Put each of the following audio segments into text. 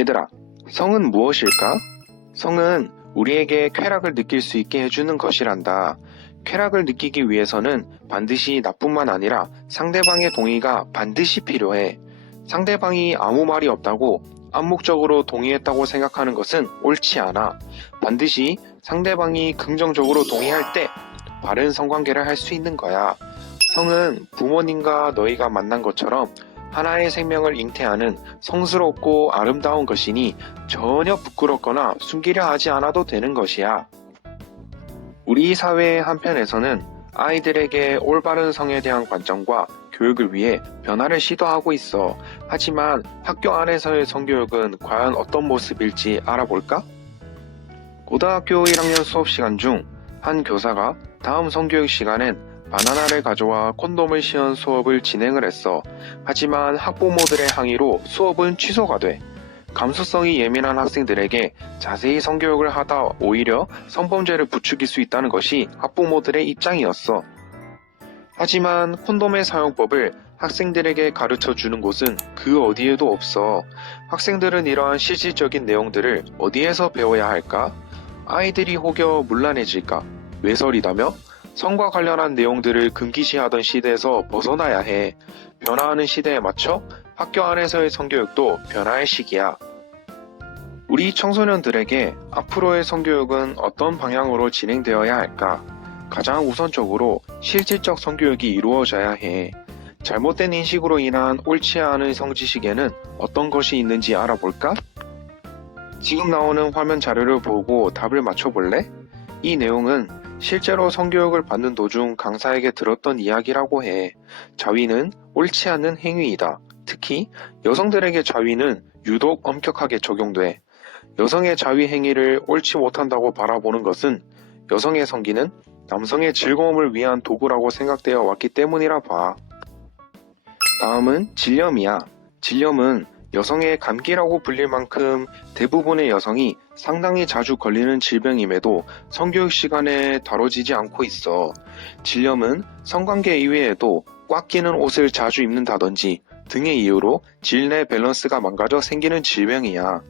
얘들아, 성은 무엇일까? 성은 우리에게 쾌락을 느낄 수 있게 해주는 것이란다. 쾌락을 느끼기 위해서는 반드시 나뿐만 아니라 상대방의 동의가 반드시 필요해. 상대방이 아무 말이 없다고 암묵적으로 동의했다고 생각하는 것은 옳지 않아. 반드시 상대방이 긍정적으로 동의할 때 바른 성관계를 할 수 있는 거야. 성은 부모님과 너희가 만난 것처럼 하나의 생명을 잉태하는 성스럽고 아름다운 것이니 전혀 부끄럽거나 숨기려 하지 않아도 되는 것이야. 우리 사회의 한편에서는 아이들에게 올바른 성에 대한 관점과 교육을 위해 변화를 시도하고 있어. 하지만 학교 안에서의 성교육은 과연 어떤 모습일지 알아볼까? 고등학교 1학년 수업 시간 중 한 교사가 다음 성교육 시간엔 바나나를 가져와 콘돔을 씌운 수업을 진행을 했어. 하지만 학부모들의 항의로 수업은 취소가 돼. 감수성이 예민한 학생들에게 자세히 성교육을 하다 오히려 성범죄를 부추길 수 있다는 것이 학부모들의 입장이었어. 하지만 콘돔의 사용법을 학생들에게 가르쳐 주는 곳은 그 어디에도 없어. 학생들은 이러한 실질적인 내용들을 어디에서 배워야 할까? 아이들이 혹여 문란해질까? 외설이다며? 성과 관련한 내용들을 금기시하던 시대에서 벗어나야 해. 변화하는 시대에 맞춰 학교 안에서의 성교육도 변화의 시기야. 우리 청소년들에게 앞으로의 성교육은 어떤 방향으로 진행되어야 할까? 가장 우선적으로 실질적 성교육이 이루어져야 해. 잘못된 인식으로 인한 옳지 않은 성지식에는 어떤 것이 있는지 알아볼까? 지금 나오는 화면 자료를 보고 답을 맞춰볼래? 이 내용은 실제로 성교육을 받는 도중 강사에게 들었던 이야기라고 해. 자위는 옳지 않는 행위이다. 특히 여성들에게 자위는 유독 엄격하게 적용돼. 여성의 자위 행위를 옳지 못한다고 바라보는 것은 여성의 성기는 남성의 즐거움을 위한 도구라고 생각되어 왔기 때문이라 봐. 다음은 질염이야. 질염은 여성의 감기라고 불릴 만큼 대부분의 여성이 상당히 자주 걸리는 질병임에도 성교육 시간에 다뤄지지 않고 있어. 질염은 성관계 이외에도 꽉 끼는 옷을 자주 입는다든지 등의 이유로 질 내 밸런스가 망가져 생기는 질병이야.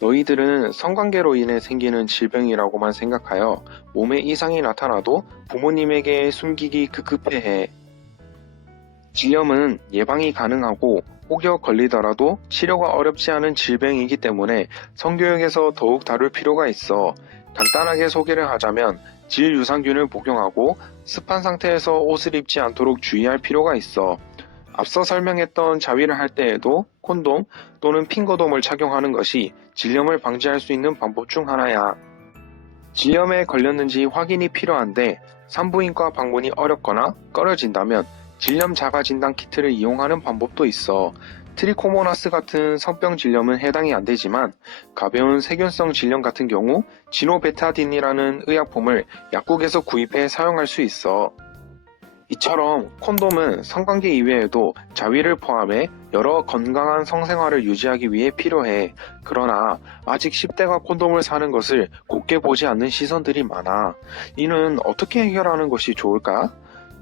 너희들은 성관계로 인해 생기는 질병이라고만 생각하여 몸에 이상이 나타나도 부모님에게 숨기기 급급해해. 질염은 예방이 가능하고 혹여 걸리더라도 치료가 어렵지 않은 질병이기 때문에 성교육에서 더욱 다룰 필요가 있어. 간단하게 소개를 하자면 질 유산균을 복용하고 습한 상태에서 옷을 입지 않도록 주의할 필요가 있어. 앞서 설명했던 자위를 할 때에도 콘돔 또는 핑거돔을 착용하는 것이 질염을 방지할 수 있는 방법 중 하나야. 질염에 걸렸는지 확인이 필요한데 산부인과 방문이 어렵거나 꺼려진다면 질염 자가 진단 키트를 이용하는 방법도 있어. 트리코모나스 같은 성병 질염은 해당이 안 되지만 가벼운 세균성 질염 같은 경우 지노베타딘이라는 의약품을 약국에서 구입해 사용할 수 있어. 이처럼 콘돔은 성관계 이외에도 자위를 포함해 여러 건강한 성생활을 유지하기 위해 필요해. 그러나 아직 10대가 콘돔을 사는 것을 곱게 보지 않는 시선들이 많아. 이는 어떻게 해결하는 것이 좋을까?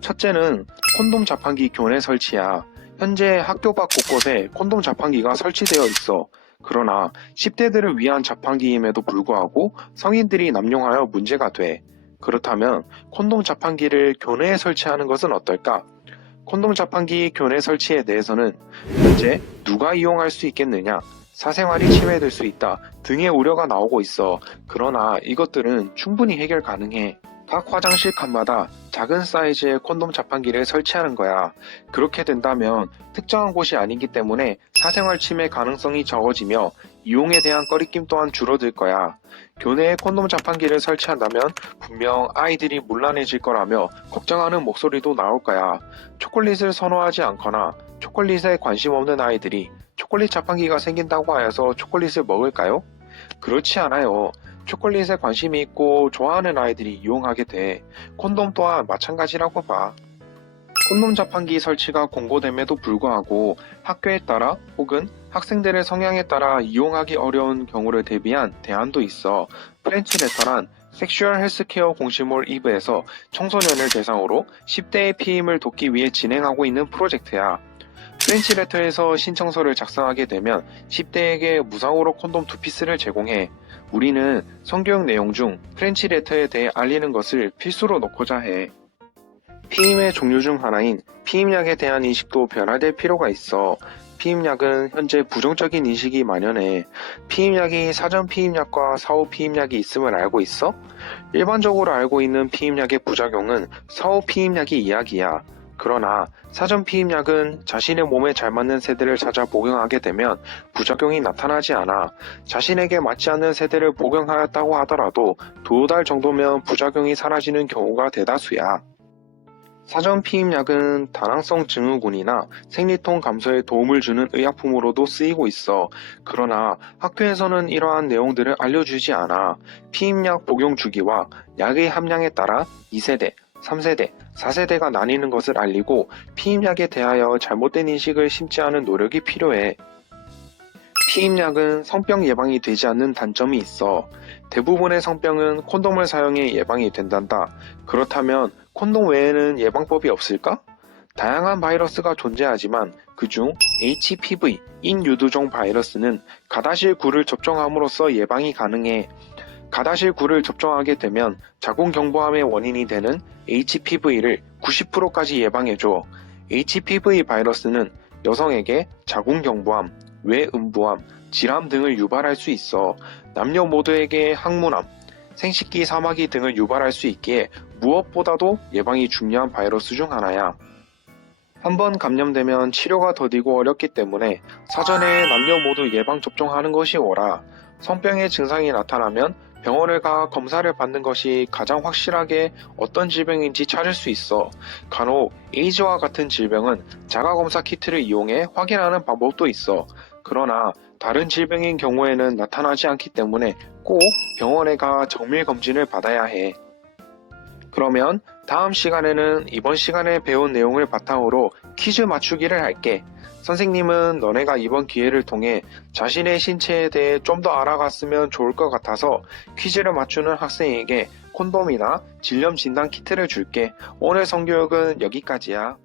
첫째는 콘돔 자판기 교내 설치야. 현재 학교 밖 곳곳에 콘돔 자판기가 설치되어 있어. 그러나 10대들을 위한 자판기임에도 불구하고 성인들이 남용하여 문제가 돼. 그렇다면 콘돔 자판기를 교내에 설치하는 것은 어떨까? 콘돔 자판기 교내 설치에 대해서는 현재 누가 이용할 수 있겠느냐, 사생활이 침해될 수 있다 등의 우려가 나오고 있어. 그러나 이것들은 충분히 해결 가능해. 각 화장실 칸마다 작은 사이즈의 콘돔 자판기를 설치하는 거야. 그렇게 된다면 특정한 곳이 아니기 때문에 사생활 침해 가능성이 적어지며 이용에 대한 꺼리낌 또한 줄어들 거야. 교내에 콘돔 자판기를 설치한다면 분명 아이들이 문란해질 거라며 걱정하는 목소리도 나올 거야. 초콜릿을 선호하지 않거나 초콜릿에 관심 없는 아이들이 초콜릿 자판기가 생긴다고 하여서 초콜릿을 먹을까요? 그렇지 않아요. 초콜릿에 관심이 있고 좋아하는 아이들이 이용하게 돼. 콘돔 또한 마찬가지라고 봐. 콘돔 자판기 설치가 공고됨에도 불구하고 학교에 따라 혹은 학생들의 성향에 따라 이용하기 어려운 경우를 대비한 대안도 있어. 프렌치 레스토랑 섹슈얼 헬스케어 공시몰 이브에서 청소년을 대상으로 10대의 피임을 돕기 위해 진행하고 있는 프로젝트야. 프렌치레터에서 신청서를 작성하게 되면 10대에게 무상으로 콘돔 2피스를 제공해. 우리는 성교육 내용 중 프렌치레터에 대해 알리는 것을 필수로 넣고자 해. 피임의 종류 중 하나인 피임약에 대한 인식도 변화될 필요가 있어. 피임약은 현재 부정적인 인식이 만연해. 피임약이 사전 피임약과 사후 피임약이 있음을 알고 있어? 일반적으로 알고 있는 피임약의 부작용은 사후 피임약이 이야기야. 그러나 사전 피임약은 자신의 몸에 잘 맞는 세대를 찾아 복용하게 되면 부작용이 나타나지 않아. 자신에게 맞지 않는 세대를 복용하였다고 하더라도 2달 정도면 부작용이 사라지는 경우가 대다수야. 사전 피임약은 다낭성 증후군이나 생리통 감소에 도움을 주는 의약품으로도 쓰이고 있어. 그러나 학교에서는 이러한 내용들을 알려주지 않아. 피임약 복용 주기와 약의 함량에 따라 2세대, 3세대, 4세대가 나뉘는 것을 알리고 피임약에 대하여 잘못된 인식을 심지 않은 노력이 필요해. 피임약은 성병 예방이 되지 않는 단점이 있어. 대부분의 성병은 콘돔을 사용해 예방이 된단다. 그렇다면 콘돔 외에는 예방법이 없을까? 다양한 바이러스가 존재하지만 그중 HPV, 인유두종 바이러스는 가다실9를 접종함으로써 예방이 가능해. 가다실9를 접종하게 되면 자궁경부암의 원인이 되는 HPV를 90%까지 예방해줘. HPV 바이러스는 여성에게 자궁경부암, 외음부암, 질암 등을 유발할 수 있어. 남녀 모두에게 항문암, 생식기 사마귀 등을 유발할 수 있기에 무엇보다도 예방이 중요한 바이러스 중 하나야. 한번 감염되면 치료가 더디고 어렵기 때문에 사전에 남녀 모두 예방접종하는 것이 옳아. 성병의 증상이 나타나면 병원을 가 검사를 받는 것이 가장 확실하게 어떤 질병인지 찾을 수 있어. 간혹 에이즈와 같은 질병은 자가검사 키트를 이용해 확인하는 방법도 있어. 그러나 다른 질병인 경우에는 나타나지 않기 때문에 꼭 병원에 가 정밀 검진을 받아야 해. 그러면 다음 시간에는 이번 시간에 배운 내용을 바탕으로 퀴즈 맞추기를 할게. 선생님은 너네가 이번 기회를 통해 자신의 신체에 대해 좀 더 알아갔으면 좋을 것 같아서 퀴즈를 맞추는 학생에게 콘돔이나 질염 진단 키트를 줄게. 오늘 성교육은 여기까지야.